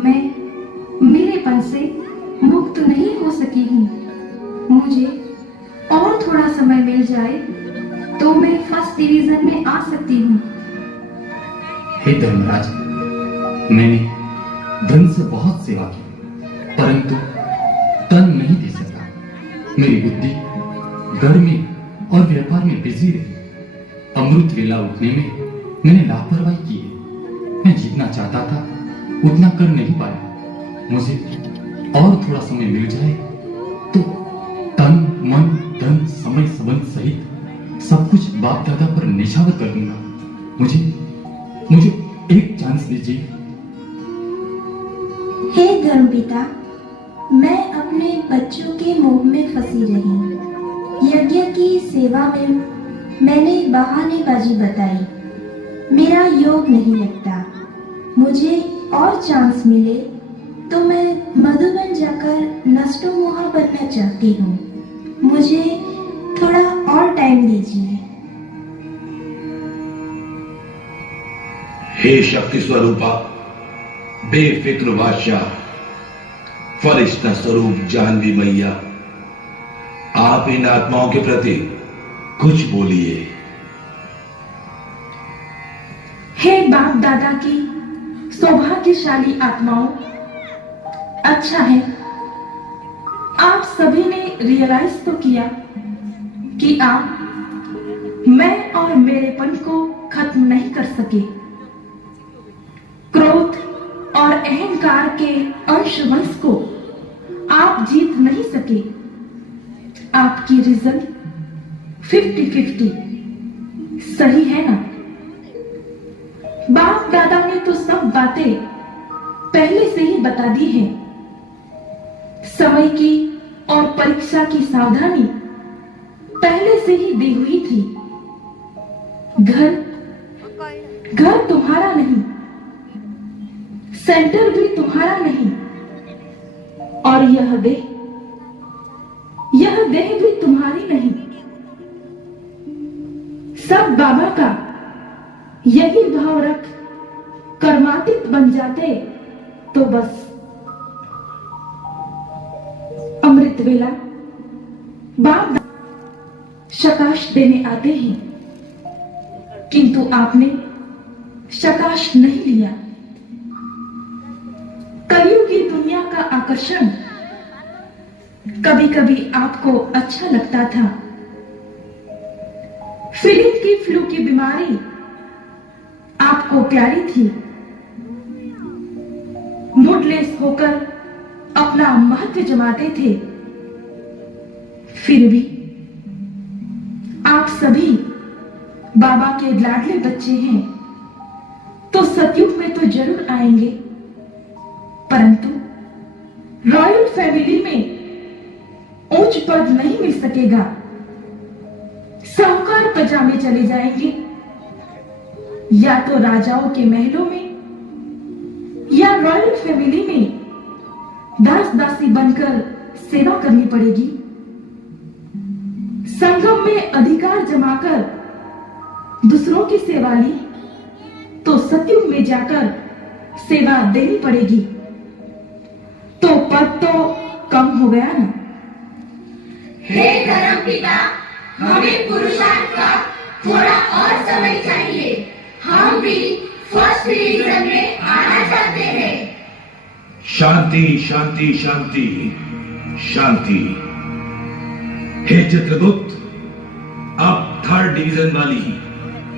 मैं मेरेपन से मुक्त नहीं हो सकी हूँ। मुझे और थोड़ा समय मिल जाए तो मैं फर्स्ट डिवीजन में आ सकती हूँ। हे धर्मराज, मैंने धन से बहुत सेवा की, परंतु तन नहीं दे सका। मेरी बुद्धि घर में और व्यापार में बिजी रही। अमृत वेला उठने में मैंने लापरवाही की है। मैं जितना चाहता था उतना कर नहीं पाया। मुझे और थोड़ा समय मिल जाए तो तन मन धन समय संबंध सहित सब कुछ बाप दादा पर निछावर कर दूंगा। मुझे एक चांस दीजिए। हे धर्मपिता, मैं अपने बच्चों के मोह में फंसी रही। यज्ञ की सेवा में मैंने बहानेबाजी बताई। मेरा योग नहीं लगता। मुझे और चांस मिले तो मैं मधुबन जाकर नष्टोमोहा बनना चाहती हूँ। मुझे थोड़ा और टाइम दीजिए। हे शक्ति स्वरूपा, बेफिक्र बादशाह, फरिश्ता स्वरूप जानवी मैया, आप इन आत्माओं के प्रति कुछ बोलिए। हे बाप दादा की सौभाग्यशाली आत्माओं, अच्छा है आप सभी ने रियलाइज तो किया कि आप मैं और मेरेपन को खत्म नहीं कर सके। क्रोध और अहंकार के अंशवंश को आप जीत नहीं सके। आपकी रिजल्ट 50-50 सही है ना? बाप दादा ने तो सब बातें पहले से ही बता दी है। समय की और परीक्षा की सावधानी पहले से ही दी हुई थी। घर तुम्हारा नहीं, सेंटर भी तुम्हारा नहीं, और यह देह भी तुम्हारी नहीं। सब बाबा का यही भाव रख कर्मातीत बन जाते तो बस। अमृत वेला बाप शकाश देने आते हैं, किंतु आपने शकाश नहीं लिया। कलयुगी दुनिया का आकर्षण कभी कभी आपको अच्छा लगता था। फिलिप की फ्लू की बीमारी आपको प्यारी थी। मूडलेस होकर अपना महत्व जमाते थे। फिर भी आप सभी बाबा के लाडले बच्चे हैं, तो सतयुग में तो जरूर आएंगे, परंतु रॉयल फैमिली में उच्च पद नहीं मिल सकेगा। साहूकार पजामे चले जाएंगे, या तो राजाओं के महलों में या रॉयल फैमिली में दास दासी बनकर सेवा करनी पड़ेगी। संगम में अधिकार जमाकर दूसरों की सेवा ली तो सतयुग में जाकर सेवा देनी पड़ेगी। तो पद तो कम हो गया ना? हे धर्मपिता, हमें पुरुषार्थ का थोड़ा और समय चाहिए। हम भी फर्स्ट डिवीजन में आना चाहते हैं। शांति शांति शांति शांति। हे चित्रगुप्त, अब थर्ड डिवीजन वाली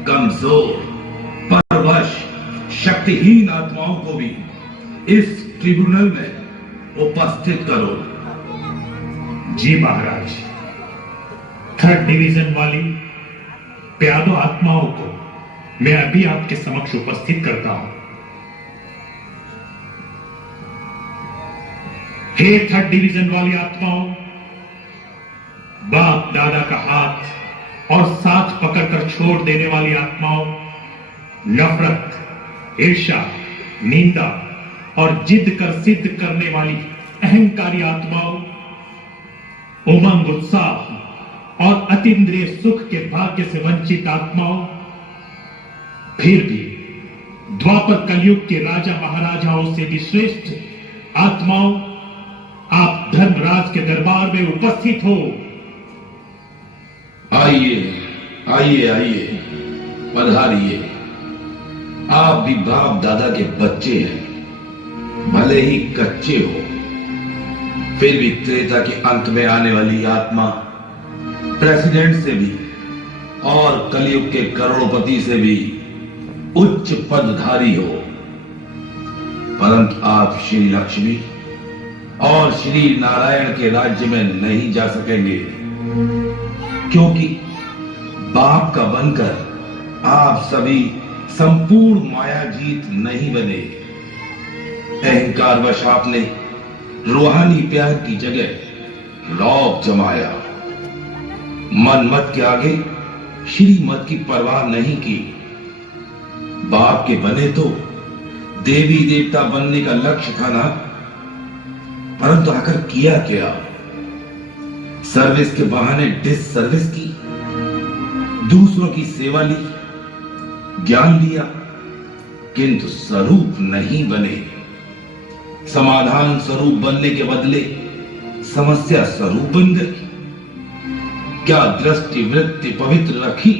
कमजोर परवश शक्तिहीन आत्माओं को भी इस ट्रिब्यूनल में उपस्थित करो। जी महाराज। थर्ड डिवीजन वाली प्यादो आत्माओं को मैं अभी आपके समक्ष उपस्थित करता हूं। हे थर्ड डिवीजन वाली आत्माओं, बाप दादा का हाथ और साथ पकड़कर छोड़ देने वाली आत्माओं, नफरत, ईर्ष्या, निंदा और जिद कर सिद्ध करने वाली अहंकारी आत्माओं, उमंग उत्साह और अतीन्द्रिय सुख के भाग्य से वंचित आत्माओं, फिर भी द्वापर कलयुग के राजा महाराजाओं से भी श्रेष्ठ आत्माओं, आप धर्मराज के दरबार में उपस्थित हो। आइए आइए आइए, पधारिए। आप भी बाप दादा के बच्चे हैं, भले ही कच्चे हो, फिर भी त्रेता के अंत में आने वाली आत्मा प्रेसिडेंट से भी और कलयुग के करोड़पति से भी उच्च पदधारी हो। परंतु आप श्री लक्ष्मी और श्री नारायण के राज्य में नहीं जा सकेंगे, क्योंकि बाप का बनकर आप सभी संपूर्ण मायाजीत नहीं बने। अहंकारवश आपने रूहानी प्यार की जगह रौब जमाया। मन मत के आगे श्रीमत की परवाह नहीं की। बाप के बने तो देवी देवता बनने का लक्ष्य था ना, परंतु आकर किया क्या? सर्विस के बहाने डिस सर्विस की, दूसरों की सेवा ली, ज्ञान लिया, किंतु स्वरूप नहीं बने। समाधान स्वरूप बनने के बदले समस्या स्वरूप बन गई। क्या दृष्टि वृत्ति पवित्र रखी?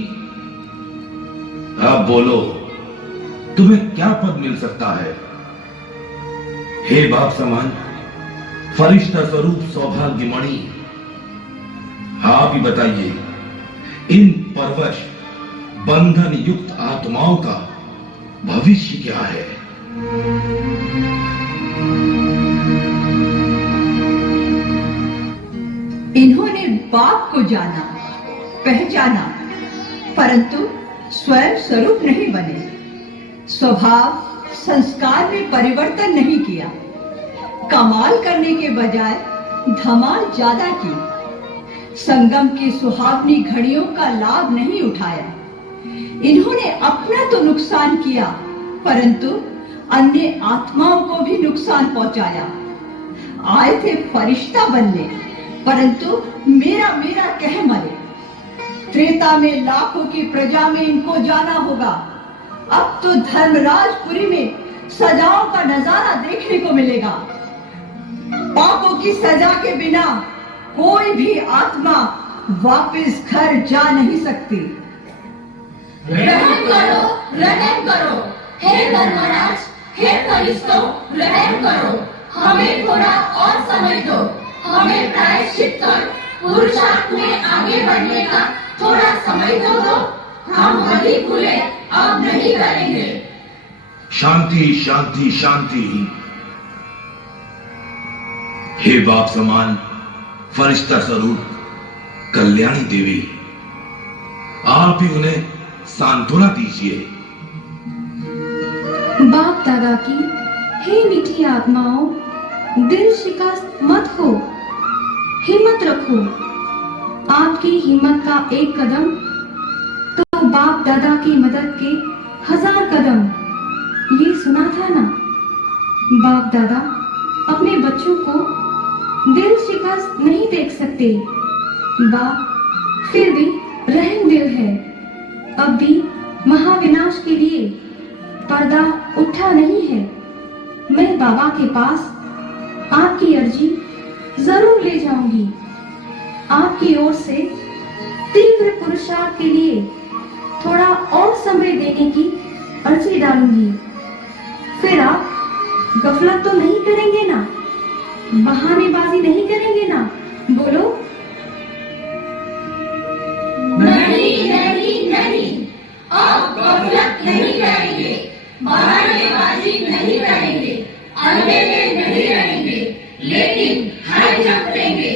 अब बोलो, तुम्हें क्या पद मिल सकता है? हे बाप समान फरिश्ता स्वरूप सौभाग्यमणि, आप ही बताइए, इन परवश बंधन युक्त आत्माओं का भविष्य क्या है? इन्होंने बाप को जाना, पहचाना, परंतु स्वयं स्वरूप नहीं बने। स्वभाव संस्कार में परिवर्तन नहीं किया। कमाल करने के बजाय धमाल ज्यादा की। संगम की सुहावनी घड़ियों का लाभ नहीं उठाया। इन्होंने अपना तो नुकसान किया, परंतु अन्य आत्माओं को भी नुकसान पहुंचाया। आए थे फरिश्ता बनने, परंतु मेरा मेरा कह मरे। त्रेता में लाखों की प्रजा में इनको जाना होगा। अब तो धर्मराजपुरी में सजाओं का नजारा देखने को मिलेगा। पापों की सजा के बिना कोई भी आत्मा वापस घर जा नहीं सकती। रहम करो, रहम करो, हे धर्मराज, हे फरिश्तों, रहम करो। हमें थोड़ा और समय दो। हमें प्रायश्चित कर पुरुषार्थ में आगे बढ़ने का थोड़ा समय तो दो। हम वही भूले अब नहीं करेंगे। शांति शांति शांति। हे बाप समान फरिश्ता स्वरूप कल्याणी देवी, आप ही उन्हें सांत्वना दीजिए। बाप दादा की हे मीठी आत्माओं, दिल शिकस्त मत हो, हिम्मत रखो। आपकी हिम्मत का एक कदम तो बाप दादा की मदद के 1000 कदम। ये सुना था ना? बाप दादा अपने बच्चों को दिल शिकस्त नहीं देख सकते। बाप फिर भी रहम दिल है। अब भी महाविनाश के लिए पर्दा उठा नहीं है। मैं बाबा के पास आपकी अर्जी जरूर ले जाऊंगी। आपकी ओर से तीव्र पुरुषार्थ के लिए थोड़ा और समय देने की अर्जी डालूंगी। फिर आप गफलत तो नहीं करेंगे ना? बहानेबाजी नहीं करेंगे ना? बोलो। नहीं नहीं नहीं, आप गफलत नहीं करेंगे, बहानेबाजी नहीं करेंगे, अलबेले नहीं रहेंगे, लेकिन हाई जंप लेंगे।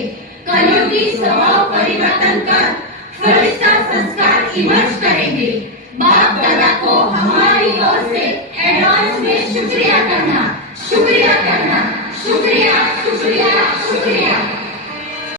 कलयुगी स्वभाव परिवर्तन कर फरिश्ता संस्कार इमर्ज करेंगे। बाप दादा को हमारी ओर से एडवांस में शुक्रिया करना, शुक्रिया करना, शुक्रिया शुक्रिया शुक्रिया।